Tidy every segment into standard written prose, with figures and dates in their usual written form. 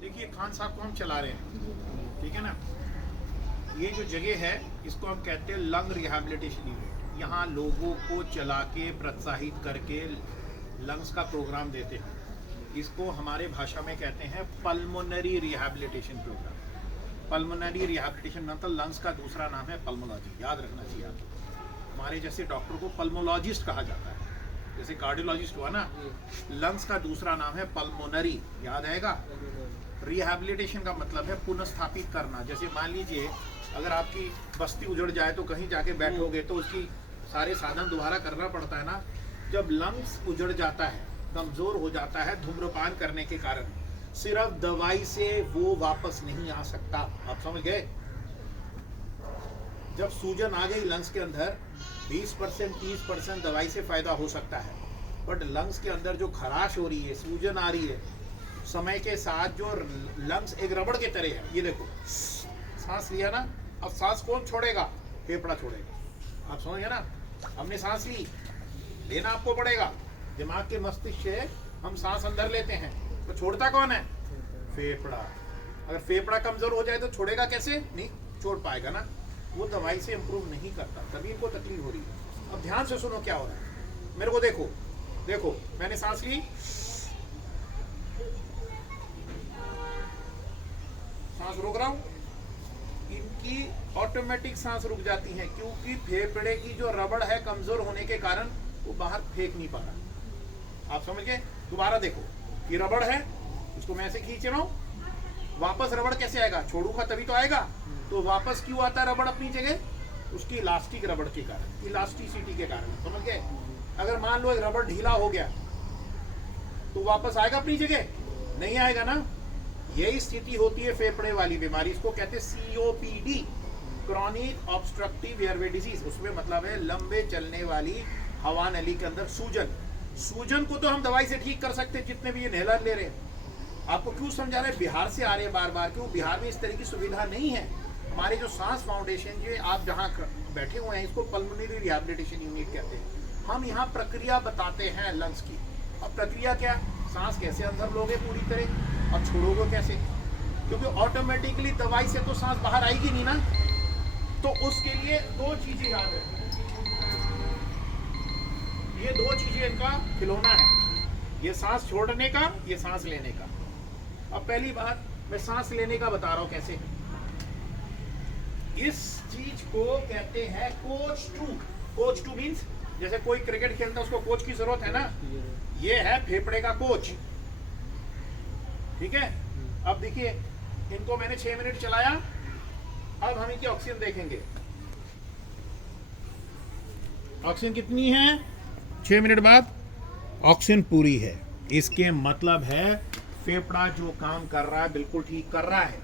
देखिए खान साहब को हम चला रहे हैं, ठीक है ना। ये जो जगह है इसको हम कहते हैं लंग रिहैबिलिटेशन यूनिट। यहाँ लोगों को चला के प्रोत्साहित करके लंग्स का प्रोग्राम देते हैं। इसको हमारे भाषा में कहते हैं pulmonary rehabilitation program. Pulmonary rehabilitation मतलब लंग्स का दूसरा नाम है पल्मोलॉजी, याद रखना चाहिए आपको। हमारे जैसे डॉक्टर को पल्मोलॉजिस्ट कहा जाता है, जैसे कार्डियोलॉजिस्ट हुआ ना, लंग्स का दूसरा नाम है पल्मोनरी, याद आएगा। रिहैबिलिटेशन का मतलब है पुनर्स्थापित करना। जैसे मान लीजिए अगर आपकी बस्ती उजड़ जाए तो कहीं जाके बैठोगे तो उसकी सारे साधन दोबारा करना पड़ता है ना। जब लंग्स उजड़ जाता है, कमजोर हो जाता है धूम्रपान करने के कारण, सिर्फ दवाई से वो वापस नहीं आ सकता। आप समझ गए। जब सूजन आ गई लंग्स के अंदर 20% 30% दवाई से फायदा हो सकता है, बट लंग्स के अंदर जो खराश हो रही है, सूजन आ रही है, समय के साथ जो लंग्स एक रबड़ के तरह है। ये देखो सांस लिया ना, अब सांस कौन छोड़ेगा? फेफड़ा छोड़ेगा। आप समझ गए ना। हमने सांस ली, लेना आपको पड़ेगा। दिमाग के मस्तिष्क से हम सांस अंदर लेते हैं तो छोड़ता कौन है? फेफड़ा। अगर फेफड़ा कमजोर हो जाए तो छोड़ेगा कैसे? नहीं छोड़ पाएगा ना। वो दवाई से इंप्रूव नहीं करता, तभी इनको तकलीफ हो रही है। अब ध्यान से सुनो क्या हो रहा है। मेरे को देखो, देखो मैंने सांस ली, सांस रोक रहा हूं, इनकी ऑटोमेटिक सांस रुक जाती है क्योंकि फेफड़े की जो रबड़ है कमजोर होने के कारण वो बाहर फेंक नहीं पा रहा। आप समझ गए। दोबारा देखो, ये रबड़ है, इसको मैं ऐसे खींच रहा हूं, वापस रबड़ कैसे आएगा? छोड़ूंगा तभी तो आएगा। तो वापस क्यों आता है रबड़ अपनी जगह? उसकी इलास्टिक रबड़ के कारण, इलास्टिसिटी के कारण। समझ गए। अगर मान लो एक रबड़ ढीला हो गया तो वापस आएगा अपनी जगह? नहीं आएगा ना। यही स्थिति होती है फेफड़े वाली बीमारी, इसको कहते हैं COPD, chronic obstructive airway disease. उसमें मतलब है लंबे चलने वाली हवा नली के अंदर सूजन। सूजन को तो हम दवाई से ठीक कर सकते हैं, जितने भी ये इनहेलर ले रहे हैं। आपको क्यों समझा रहे हैं? बिहार से आ रहे हैं बार बार, क्यों? बिहार में इस तरह की सुविधा नहीं है। हमारे जो सांस फाउंडेशन, जो आप जहाँ बैठे हुए हैं, इसको पल्मोनरी रिहैबिलिटेशन यूनिट कहते हैं। हम यहाँ प्रक्रिया बताते हैं लंग्स की। अब प्रक्रिया क्या? सांस कैसे अंदर लोगे पूरी तरह और छोड़ोगे कैसे? क्योंकि ऑटोमेटिकली दवाई से तो सांस बाहर आएगी नहीं ना। तो उसके लिए दो चीजें याद रखें। ये दो चीजें इनका खिलौना है, ये सांस छोड़ने का, ये सांस लेने का। अब पहली बात मैं सांस लेने का बता रहा हूं कैसे। इस चीज को कहते हैं coach two. Coach two means जैसे कोई क्रिकेट खेलता है उसको कोच की जरूरत है ना। ये है फेफड़े का कोच, ठीक है। अब देखिए इनको मैंने 6 मिनट चलाया, अब हम इनकी ऑक्सीजन देखेंगे। ऑक्सीजन कितनी है? 6 मिनट बाद ऑक्सीजन पूरी है। इसके मतलब है फेफड़ा जो काम कर रहा है बिल्कुल ठीक कर रहा है।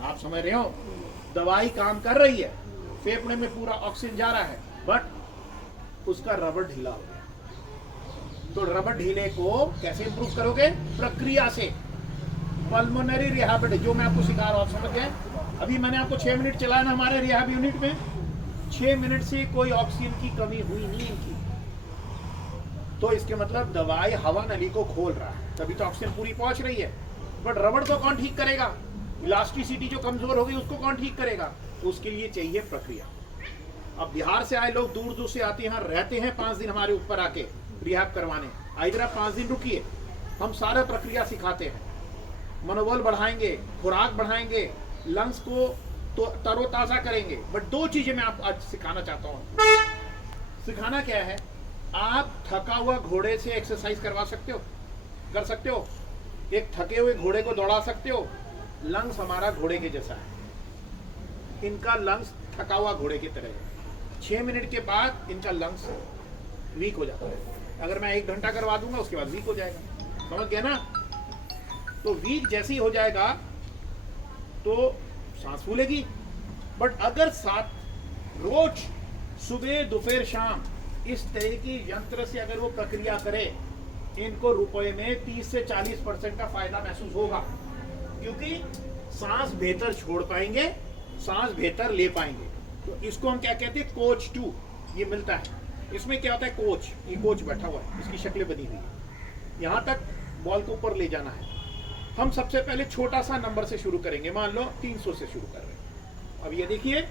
आप समझ रहे हो। दवाई काम कर रही है, फेफड़े में पूरा ऑक्सीजन जा रहा है, बट उसका रबड़ ढीला हो गया। तो रबड़ ढीले को कैसे इंप्रूव करोगे? प्रक्रिया से। पल्मोनरी रिहैबिलिटेशन जो मैं आपको सिखा रहा हूं, आप समझ गए। अभी मैंने आपको 6 मिनट चलाया ना हमारे रिहैब यूनिट में, 6 मिनट से कोई ऑक्सीजन की कमी हुई नहीं इनकी। तो इसके मतलब दवाई हवा नली को खोल रहा है, तभी तो ऑक्सीजन पूरी पहुंच रही है। बट रबड़ को कौन ठीक करेगा? इलास्टिसिटी जो कमजोर हो गई उसको कौन ठीक करेगा? उसके लिए चाहिए प्रक्रिया। अब बिहार से आए लोग दूर दूर से आते हैं, यहाँ रहते हैं 5 दिन हमारे ऊपर आके रिहैब करवाने। इधर आप 5 दिन रुकिए, हम सारा प्रक्रिया सिखाते हैं। मनोबल बढ़ाएंगे, खुराक बढ़ाएंगे, लंग्स को तो तरोताजा करेंगे। बट दो चीजें मैं आपको आज सिखाना चाहता हूँ। सिखाना क्या है? आप थका हुआ घोड़े से एक्सरसाइज करवा सकते हो, कर सकते हो। एक थके हुए घोड़े को दौड़ा सकते हो। लंग्स हमारा घोड़े के जैसा है, इनका लंग्स थका हुआ घोड़े की तरह है। 6 मिनट के बाद इनका लंग्स वीक हो जाता है। अगर मैं 1 घंटा करवा दूंगा उसके बाद वीक हो जाएगा। समझ गया ना। तो वीक जैसे ही हो जाएगा तो सांस फूलेगी। बट अगर साथ रोज सुबह दोपहर शाम इस तरह की यंत्र से अगर वो प्रक्रिया करे, इनको रुपए में 30 से 40% का फायदा महसूस होगा। क्योंकि सांस बेहतर छोड़ पाएंगे, सांस बेहतर ले पाएंगे। तो इसको हम क्या कहते हैं? Coach two. ये मिलता है। इसमें क्या होता है? कोच, ये कोच बैठा हुआ है, इसकी शक्लें बनी हुई है। यहाँ तक बॉल को ऊपर ले जाना है, हम सबसे पहले छोटा सा नंबर से शुरू करेंगे, मान लो 300 से शुरू कर रहे हैं। अब ये देखिए,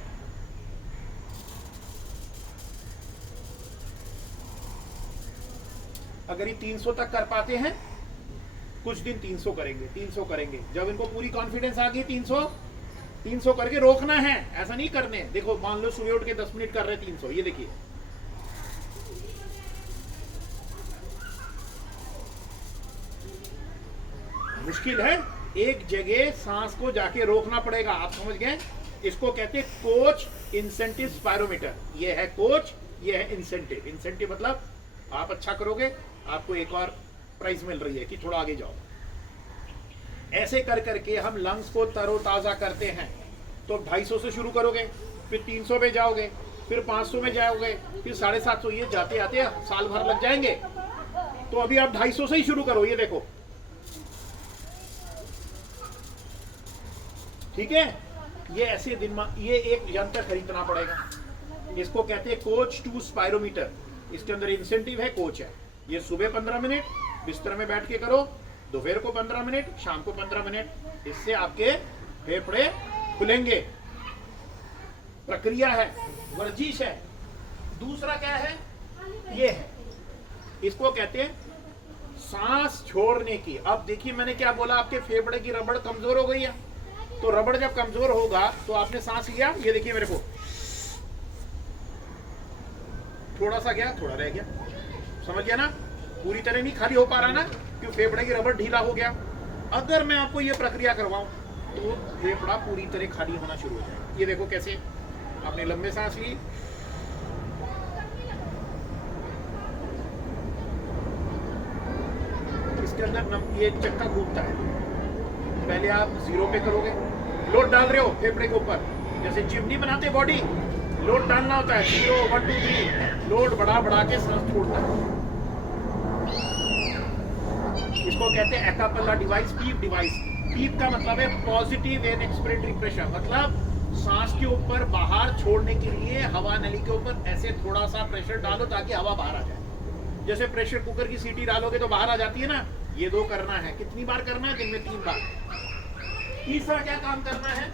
अगर ये 300 तक कर पाते हैं, कुछ दिन 300 करेंगे, 300 करेंगे, जब इनको पूरी कॉन्फिडेंस आ गई 300 करके रोकना है, ऐसा नहीं करने। देखो मान लो सुबह उठ के 10 मिनट कर रहे 300, ये देखिए मुश्किल है, एक जगह सांस को जाके रोकना पड़ेगा। आप समझ गए? इसको कहते हैं कोच इंसेंटिव स्पायरोमीटर। ये है कोच, ये है इंसेंटिव। इंसेंटिव मतलब आप अच्छा करोगे, आपको एक और प्राइज मिल रही है कि थोड़ा आगे जाओ। ऐसे कर करके हम लंग्स को तरोताजा करते हैं। तो 250 से शुरू करोगे, फिर 300 पे जाओगे, फिर 500 में जाओगे, फिर 750, ये जाते आते साल भर लग जाएंगे। तो अभी आप 250 से ही शुरू करो, ये देखो, ठीक है। ये ऐसे दिन में ये एक यंत्र खरीदना पड़ेगा, इसको कहते हैं कोच टू स्पायरोमीटर। इसके अंदर इंसेंटिव है, कोच है। ये सुबह 15 मिनट बिस्तर में बैठ के करो, दोपहर को 15 मिनट, शाम को 15 मिनट। इससे आपके फेफड़े खुलेंगे। प्रक्रिया है, वर्जिश है। दूसरा क्या है? ये है, इसको कहते हैं सांस छोड़ने की। अब देखिए मैंने क्या बोला, आपके फेफड़े की रबड़ कमजोर हो गई है। तो रबड़ जब कमजोर होगा तो आपने सांस लिया, ये देखिए मेरे को, थोड़ा सा गया, थोड़ा रह गया, समझ गया ना? पूरी तरह नहीं खाली हो पा रहा ना, क्योंकि फेफड़े की रबड़ ढीला हो गया। अगर मैं आपको ये प्रक्रिया करवाऊं तो फेफड़ा पूरी तरह खाली होना शुरू हो जाएगा। ये देखो कैसे, आपने लंबे सांस ली, इसके अंदर ये चक्का घूमता है। पहले आप 0 पे करोगे, लोड डाल रहे हो फेफड़े के ऊपर, जैसे जिम नहीं बनाते बॉडी, लोड डालना होता है 0 1 2 3, लोड बढ़ा बढ़ा के सांस छोड़ता है। इसको कहते हैं एकापल्ला डिवाइस, पीप डिवाइस। पीप का मतलब है पॉजिटिव एंड एक्सपिरेटरी प्रेशर, मतलब सांस के ऊपर बाहर छोड़ने के लिए हवा नली के ऊपर ऐसे थोड़ा सा प्रेशर डालो ताकि हवा बाहर आ जाए। जैसे प्रेशर कुकर की सीटी डालोगे तो बाहर आ जाती है ना, ये 2 करना है। कितनी बार करना है? दिन में 3 बार। तीसरा क्या काम करना है?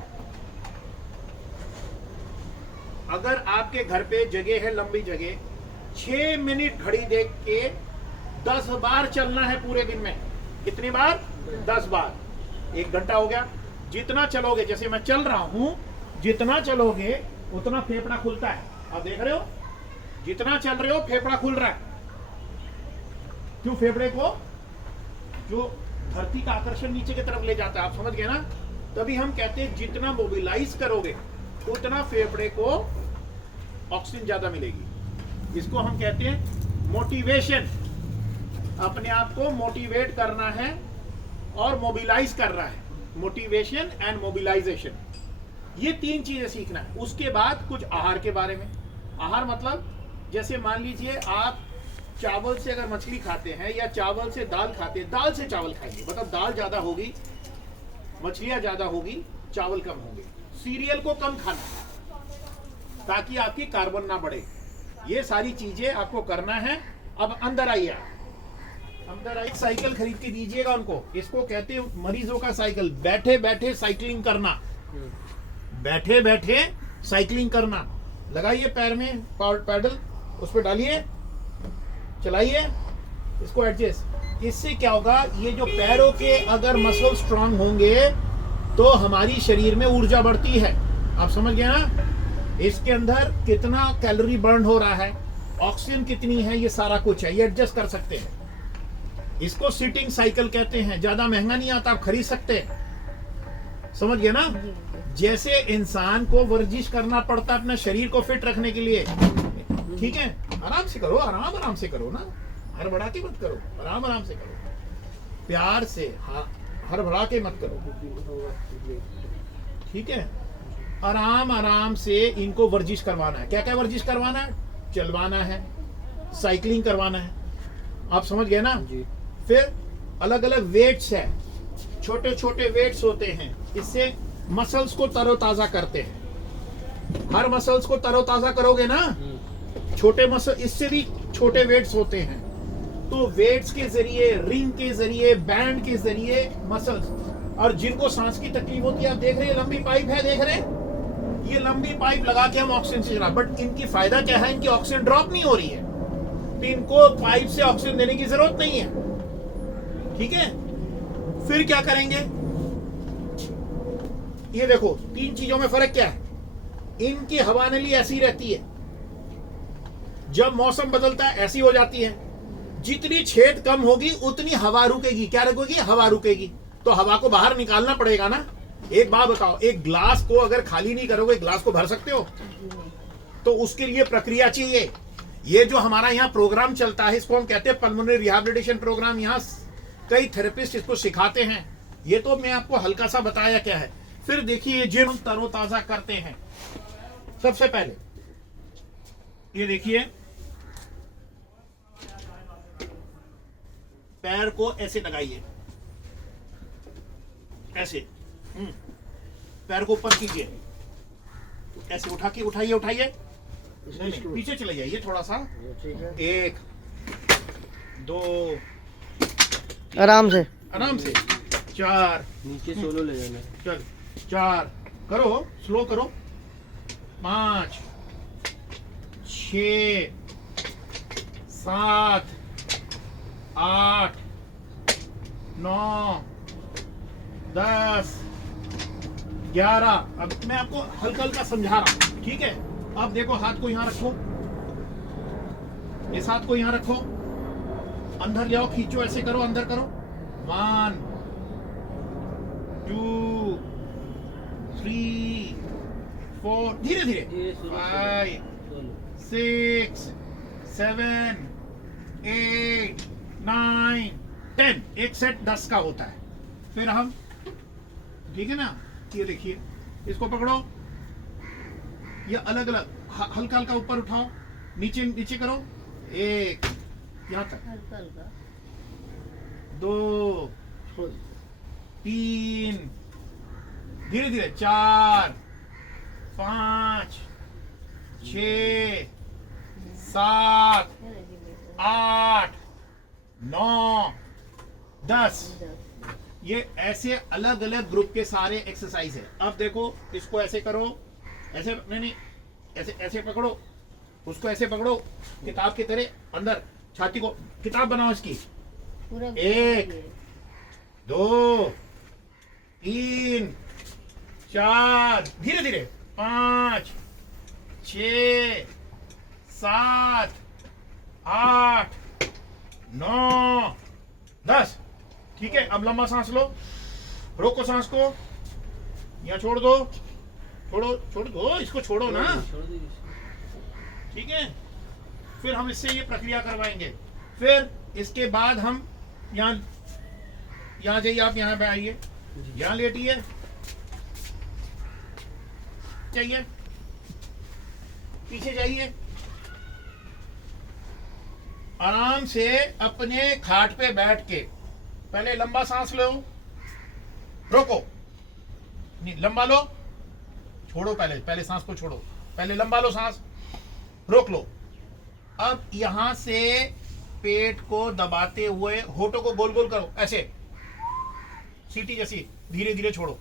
अगर आपके घर पे जगह है, लंबी जगह, 6 मिनट घड़ी देख के 10 बार चलना है पूरे दिन में। कितनी बार? 10 बार। 1 घंटा हो गया। जितना चलोगे, जैसे मैं चल रहा हूं, जितना चलोगे उतना फेफड़ा खुलता है। आप देख रहे हो, जितना चल रहे हो फेफड़ा खुल रहा है। क्यों? फेफड़े को जो धरती का आकर्षण नीचे की तरफ ले जाता है, आप समझ गए ना? तभी हम कहते हैं जितना मोबिलाइज करोगे उतना फेफड़े को ऑक्सीजन ज्यादा मिलेगी। इसको हम कहते हैं मोटिवेशन। अपने आप को मोटिवेट करना है और मोबिलाइज करना है। मोटिवेशन एंड मोबिलाइजेशन, ये 3 चीजें सीखना है। उसके बाद कुछ आहार के बारे में। आहार मतलब जैसे मान लीजिए आप चावल से अगर मछली खाते हैं या चावल से दाल खाते हैं, दाल से चावल खाएंगे, मतलब दाल ज्यादा होगी, मछलियां ज्यादा होगी, चावल कम होंगे। सीरियल को कम खाना ताकि आपकी कार्बन ना बढ़े। ये सारी चीजें आपको करना है। अब अंदर आइए, अंदर आइए। साइकिल खरीद के दीजिएगा उनको। इसको कहते हैं मरीजों का साइकिल। बैठे बैठे साइकिलिंग करना, बैठे बैठे साइकिलिंग करना। लगाइए पैर में पैडल, उस पर डालिए, चलाइए, इसको एडजस्ट। इससे क्या होगा, ये जो पैरों के अगर मसल स्ट्रांग होंगे तो हमारी शरीर में ऊर्जा बढ़ती है। आप समझ गए ना? इसके अंदर कितना कैलोरी बर्न हो रहा है, ऑक्सीजन कितनी है, ये सारा कुछ है, ये एडजस्ट कर सकते हैं। इसको सिटिंग साइकिल कहते हैं। ज्यादा महंगा नहीं आता, आप खरीद सकते हैं। समझ गए ना? जैसे इंसान को वर्जिश करना पड़ता है अपने शरीर को फिट रखने के लिए, ठीक है? आराम से करो, आराम से करो ना, हड़बड़ा के मत करो, आराम से करो, प्यार से, हाँ, हड़बड़ा के मत करो, ठीक है? आराम से इनको वर्जिश करवाना है। क्या क्या वर्जिश करवाना है? चलवाना है, साइकिलिंग करवाना है। आप समझ गए ना? फिर अलग अलग वेट्स है, छोटे छोटे वेट्स होते हैं, इससे मसल्स को तरोताजा करते हैं। हर मसल्स को तरोताजा करोगे ना, छोटे मसल, इससे भी छोटे वेट्स होते हैं। तो वेट्स के जरिए, रिंग के जरिए, बैंड के जरिए मसल्स और जिनको सांस की तकलीफ होती है, आप देख रहे हैं लंबी पाइप है, देख रहे हैं, ये लंबी पाइप लगा के हम ऑक्सीजन से चला, बट इनकी फायदा क्या है, इनकी ऑक्सीजन ड्रॉप नहीं हो रही है, तो इनको पाइप से ऑक्सीजन देने की जरूरत नहीं है। ठीक है, फिर क्या करेंगे, ये देखो 3 चीजों में फर्क क्या है। इनकी हवा नली ऐसी रहती है, जब मौसम बदलता है ऐसी हो जाती है, जितनी छेद कम होगी उतनी हवा रुकेगी। क्या रुकेगी, हवा रुकेगी, तो हवा को बाहर निकालना पड़ेगा ना। एक बात बताओ, एक ग्लास को अगर खाली नहीं करोगे, ग्लास को भर सकते हो? तो उसके लिए प्रक्रिया चाहिए। ये जो हमारा यहाँ प्रोग्राम चलता है, इसको हम कहते हैं पल्मोनरी रिहैबिलिटेशन प्रोग्राम। यहाँ कई थेरेपिस्ट इसको सिखाते हैं। ये तो मैं आपको हल्का सा बताया क्या है। फिर देखिए, जिम तरोताजा करते हैं। सबसे पहले ये देखिए, पैर को ऐसे लगाइए, ऐसे पैर को ऊपर कीजिए, ऐसे उठाइए नहीं, पीछे चले जाइए थोड़ा सा। 1 2 आराम से 4 नीचे सोलो ले जाना। चल 4 करो, स्लो करो, 5 6 7 8 9 10 11। अब मैं आपको हल्का हल्का समझा रहा हूं, ठीक है। अब देखो, हाथ को यहां रखो, इस हाथ को यहां रखो, अंदर जाओ, खींचो, ऐसे करो, अंदर करो। 1 2 3 4, धीरे धीरे, 5 6 7 8 9 10। एक सेट 10 का होता है। फिर हम, ठीक है ना, ये देखिए, इसको पकड़ो, ये अलग अलग हल्का हल्का ऊपर उठाओ, नीचे नीचे करो, 1 यहां तक, 2 3 धीरे धीरे, 4 5 6 7 8 9 10। ये ऐसे अलग अलग ग्रुप के सारे एक्सरसाइज है। अब देखो, इसको ऐसे करो, ऐसे नहीं, ऐसे ऐसे पकड़ो, उसको ऐसे पकड़ो, किताब की तरह अंदर छाती को किताब बनाओ इसकी। 1 2 3 4 धीरे धीरे, 5 6 7 8 9 10। ठीक है, अब लंबा सांस लो, रोको सांस को, यहाँ छोड़ दो, छोड़ दो, इसको छोड़ो ना, ठीक है। फिर हम इससे ये प्रक्रिया करवाएंगे। फिर इसके बाद हम यहाँ जाइए, आप यहाँ पे आइए, यहाँ लेटिए, चाहिए पीछे जाइए, आराम से अपने खाट पे बैठ के पहले लंबा सांस लो, रोको, नहीं लंबा लो, छोड़ो, पहले सांस को छोड़ो, पहले लंबा लो सांस, रोक लो। अब यहां से पेट को दबाते हुए होठों को गोल गोल करो, ऐसे सीटी जैसी, धीरे धीरे छोड़ो।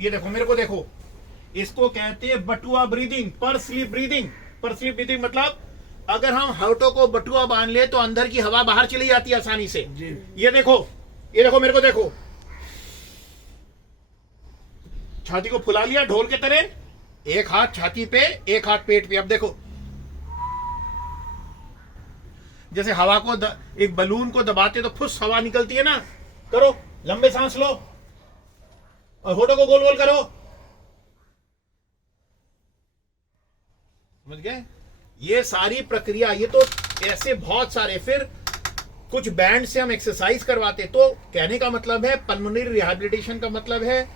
ये देखो, मेरे को देखो, इसको कहते हैं बटुआ ब्रीदिंग, पर स्लीप ब्रीदिंग। पर स्लीप ब्रीदिंग मतलब अगर हम होठों को बटुआ बांध ले तो अंदर की हवा बाहर चली जाती है आसानी से। ये देखो, मेरे को देखो, छाती को फुला लिया ढोल के तरह, एक हाथ छाती पे, एक हाथ पेट पे। अब देखो, जैसे हवा को एक बलून को दबाते तो फुस हवा निकलती है ना, करो, लंबे सांस लो और होठों को गोल गोल करो, समझ गए? ये सारी प्रक्रिया, ये तो ऐसे बहुत सारे। फिर कुछ बैंड से हम एक्सरसाइज करवाते। तो कहने का मतलब है, पल्मोनरी रिहैबिलिटेशन का मतलब है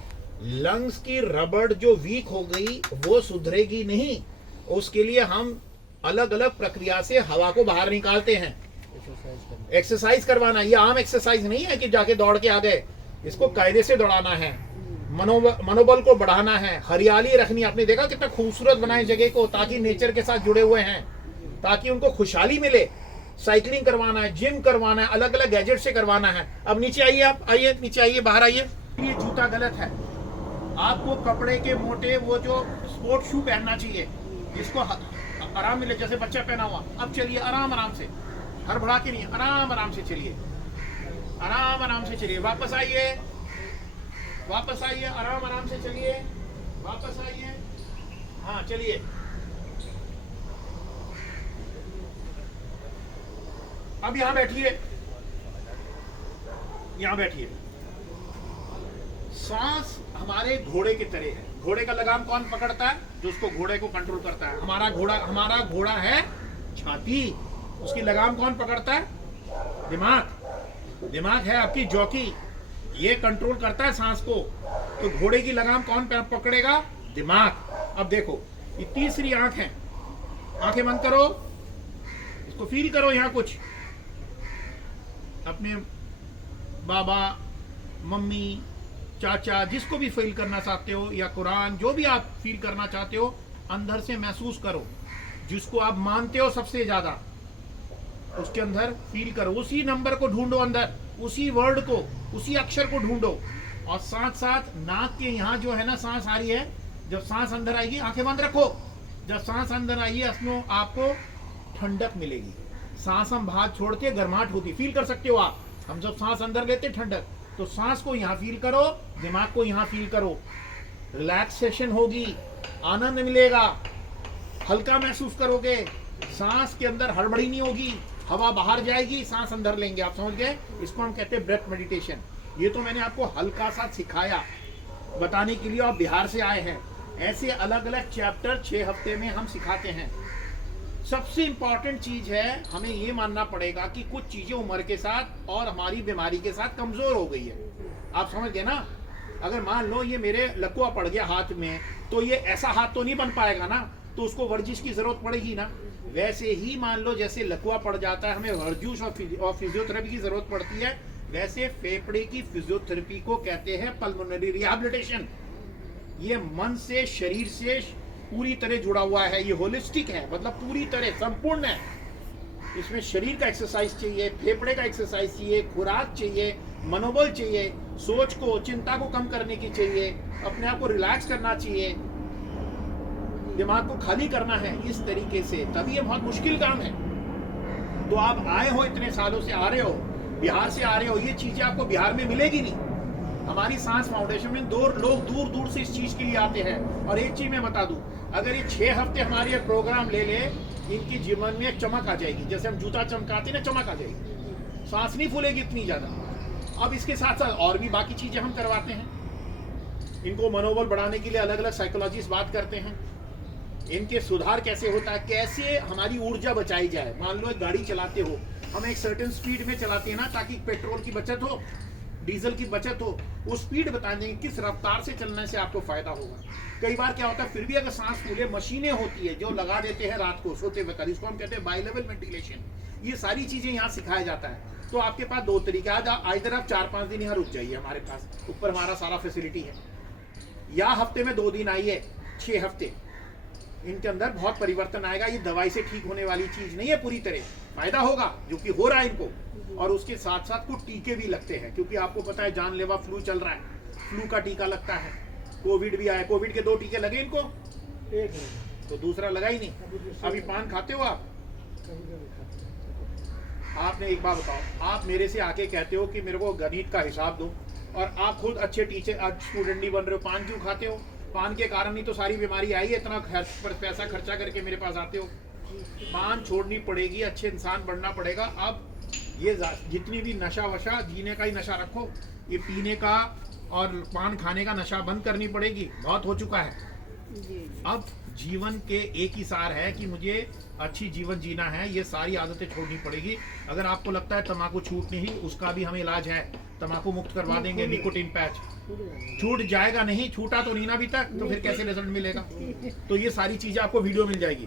लंग्स की रबड़ जो वीक हो गई वो सुधरेगी नहीं, उसके लिए हम अलग अलग प्रक्रिया से हवा को बाहर निकालते हैं। एक्सरसाइज करवाना, ये आम एक्सरसाइज नहीं है कि जाके दौड़ के आ गए, इसको कायदे से दौड़ाना है, मनोबल को बढ़ाना है, हरियाली रखनी। आपने देखा कितना खूबसूरत बनाए जगह को, ताकि नेचर के साथ जुड़े हुए हैं, ताकि उनको खुशहाली मिले, साइकिलिंग करवाना है, जिम करवाना है, अलग अलग गैजेट से करवाना है। अब नीचे आइए, आप आइए, नीचे आइए, बाहर आइए। ये जूता गलत है, आपको कपड़े के मोटे वो जो स्पोर्ट शू पहनना चाहिए जिसको आराम मिले, जैसे बच्चा पहना हुआ। अब चलिए आराम आराम से, हड़बड़ा के नहीं, आराम आराम से चलिए, आराम आराम से चलिए। वापस आइए, वापस आइए, आराम आराम से चलिए, वापस आइए। हाँ चलिए, अब यहां बैठिए, यहां बैठिए। सांस हमारे घोड़े की तरह है। घोड़े का लगाम कौन पकड़ता है? जो उसको घोड़े को कंट्रोल करता है। हमारा घोड़ा है छाती, उसकी लगाम कौन पकड़ता है? दिमाग। दिमाग है आपकी जॉकी, ये कंट्रोल करता है सांस को। तो घोड़े की लगाम कौन पकड़ेगा? दिमाग। अब देखो, ये तीसरी आंख है, आंखें बंद करो, इसको फील करो। यहां कुछ अपने बाबा, मम्मी, चाचा, जिसको भी फील करना चाहते हो, या कुरान, जो भी आप फील करना चाहते हो, अंदर से महसूस करो। जिसको आप मानते हो सबसे ज्यादा, उसके अंदर फील करो। उसी नंबर को ढूंढो अंदर, उसी वर्ड को, उसी अक्षर को ढूंढो। और साथ साथ नाक के यहाँ जो है ना सांस आ रही है, जब सांस अंदर आएगी आंखें बंद रखो। जब सांस अंदर आएगी उसमें आपको ठंडक मिलेगी। सांस हम बाहर छोड़ते गर्माहट होती, फील कर सकते हो आप। हम जब सांस अंदर लेते ठंडक, तो सांस को यहाँ फील करो, दिमाग को यहाँ फील करो। रिलैक्सेशन होगी, आनंद मिलेगा, हल्का महसूस करोगे। सांस के अंदर हड़बड़ी नहीं होगी, हवा बाहर जाएगी, सांस अंदर लेंगे। आप समझ गए? इसको हम कहते हैं ब्रेथ मेडिटेशन। ये तो मैंने आपको हल्का सा सिखाया बताने के लिए, आप बिहार से आए हैं। ऐसे अलग अलग चैप्टर 6 हफ्ते में हम सिखाते हैं। सबसे इंपॉर्टेंट चीज है, हमें ये मानना पड़ेगा कि कुछ चीजें उम्र के साथ और हमारी बीमारी के साथ कमजोर हो गई है। आप समझ गए ना? अगर मान लो ये मेरे लकवा पड़ गया हाथ में, तो ये ऐसा हाथ तो नहीं बन पाएगा ना, तो उसको वर्जिश की जरूरत पड़ेगी ना। वैसे ही मान लो जैसे लकवा पड़ जाता है, हमें वर्जिश और फिजियोथेरेपी की जरूरत पड़ती है, वैसे फेफड़े की फिजियोथेरेपी को कहते हैं पल्मोनरी रिहैबिलिटेशन। ये मन से, शरीर से पूरी तरह जुड़ा हुआ है, ये होलिस्टिक है, मतलब पूरी तरह संपूर्ण है। इसमें शरीर का एक्सरसाइज चाहिए, फेफड़े का एक्सरसाइज चाहिए, खुराक चाहिए, मनोबल चाहिए, सोच को, चिंता को कम करने की चाहिए, अपने आप को रिलैक्स करना चाहिए, दिमाग को खाली करना है इस तरीके से। तभी ये बहुत मुश्किल काम है। तो आप आए हो, इतने सालों से आ रहे हो, बिहार से आ रहे हो, ये चीजें आपको बिहार में मिलेगी नहीं। हमारी सांस फाउंडेशन में लोग दूर दूर से इस चीज के लिए आते हैं। और एक चीज मैं बता दूं, अगर ये 6 हफ्ते हमारे प्रोग्राम ले ले, इनकी जीवन में चमक आ जाएगी। जैसे हम जूता चमकाते ना, चमक आ जाएगी, सांस नहीं फूलेगी इतनी ज्यादा। अब इसके साथ साथ और भी बाकी चीजें हम करवाते हैं। इनको मनोबल बढ़ाने के लिए अलग अलग साइकोलॉजिस्ट बात करते हैं। इनके सुधार कैसे होता है, कैसे हमारी ऊर्जा बचाई जाए। मान लो एक गाड़ी चलाते हो, हम एक सर्टेन स्पीड में चलाते हैं ना, ताकि पेट्रोल की बचत हो, डीजल की बचत हो। वो स्पीड बता देंगे किस रफ्तार से चलने से आपको फायदा होगा। कई बार क्या होता है, फिर भी अगर सांस फूले, मशीनें होती है जो लगा देते हैं रात को सोते वक्त, इसको हम कहते हैं बाई लेवल वेंटिलेशन। ये सारी चीजें यहाँ सिखाया जाता है। तो आपके पास 2 तरीके, इधर आप 4-5 दिन यहाँ रुक जाइए, हमारे पास ऊपर हमारा सारा फैसिलिटी है, या हफ्ते में 2 दिन आइए, 6 हफ्ते। इनके अंदर बहुत परिवर्तन आएगा। ये दवाई से ठीक होने वाली चीज नहीं है, पूरी तरह फायदा होगा जो कि हो रहा है इनको। और उसके साथ साथ कुछ टीके भी लगते हैं, क्योंकि आपको पता है जानलेवा फ्लू चल रहा है, फ्लू का टीका लगता है। कोविड भी आया, कोविड के 2 टीके लगे इनको, एक तो दूसरा लगा ही नहीं। अभी पान खाते हो आप? आपने एक बार बताओ, आप मेरे से आके कहते हो कि मेरे को गणित का हिसाब दो, और आप खुद अच्छे टीचर स्टूडेंट नहीं बन रहे हो, पान क्यों खाते हो? पान के कारण ही तो सारी बीमारी आई है। इतना पैसा खर्चा करके मेरे पास आते हो। पान छोड़नी पड़ेगी, अच्छे इंसान बनना पड़ेगा। अब ये जितनी भी नशा वशा, जीने का ही नशा रखो, ये पीने का और पान खाने का नशा बंद करनी पड़ेगी, बहुत हो चुका है। अब जीवन के एक ही सार है कि मुझे अच्छी जीवन जीना है, ये सारी आदतें छोड़नी पड़ेगी। अगर आपको लगता है तंबाकू छूट नहीं, उसका भी हमें इलाज है, तंबाकू मुक्त करवा देंगे, निकोटिन पैच। छूट जाएगा नहीं, छूटा तो नहीं ना अभी तक, तो फिर कैसे रिजल्ट मिलेगा? तो ये सारी चीजें आपको वीडियो मिल जाएगी।